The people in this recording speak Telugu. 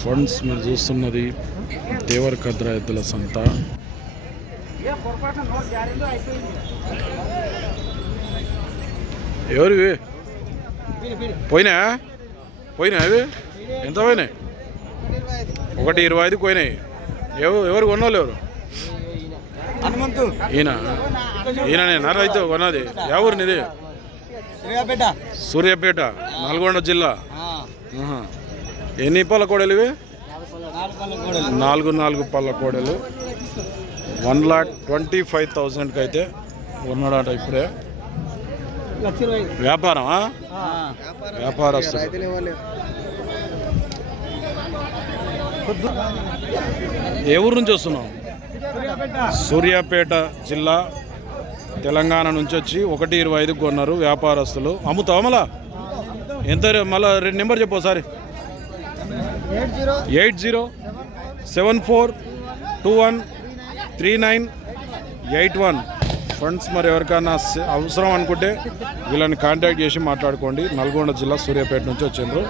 ఫండ్స్ మీరు చూస్తున్నది దేవరకద్ర ఎద్దుల సంత. ఎవరివి? పోయినా? పోయినా అవి ఎంత పోయినాయి? ఒకటి ఇరవై ఐదుకి పోయినాయి. ఎవరు ఎవరు కొన్నోళ్ళు ఎవరు? హనుమంతు. ఈయన. ఈయననే రైతు కొన్నది. ఎవరు నీది శ్రీయాపేట సూర్యాపేట నల్గొండ జిల్లా. ఎన్ని పళ్ళ కోడలు ఇవి? నాలుగు నాలుగు పళ్ళ కోడలు వన్ లాక్ ట్వంటీ ఫైవ్ థౌజండ్కి అయితే ఉన్నాడట ఇప్పుడే. వ్యాపారమా? వ్యాపారస్తుడు. ఏ ఊరు నుంచి వస్తున్నావు? సూర్యాపేట జిల్లా తెలంగాణ నుంచి వచ్చి ఒకటి ఇరవై ఐదుకి కొన్నారు వ్యాపారస్తులు. అమ్ముతావా మళ్ళా? ఎంత రే- మళ్ళా రెండు నెంబర్ చెప్పు ఒకసారి. Eight zero seven four two one three nine eight one. Funds మరి ఎవరికైనా అవసరం అనుకుంటే వీళ్ళని కాంటాక్ట్ చేసి మాట్లాడుకోండి. నల్గొండ జిల్లా సూర్యాపేట నుంచి వచ్చిండ్రు.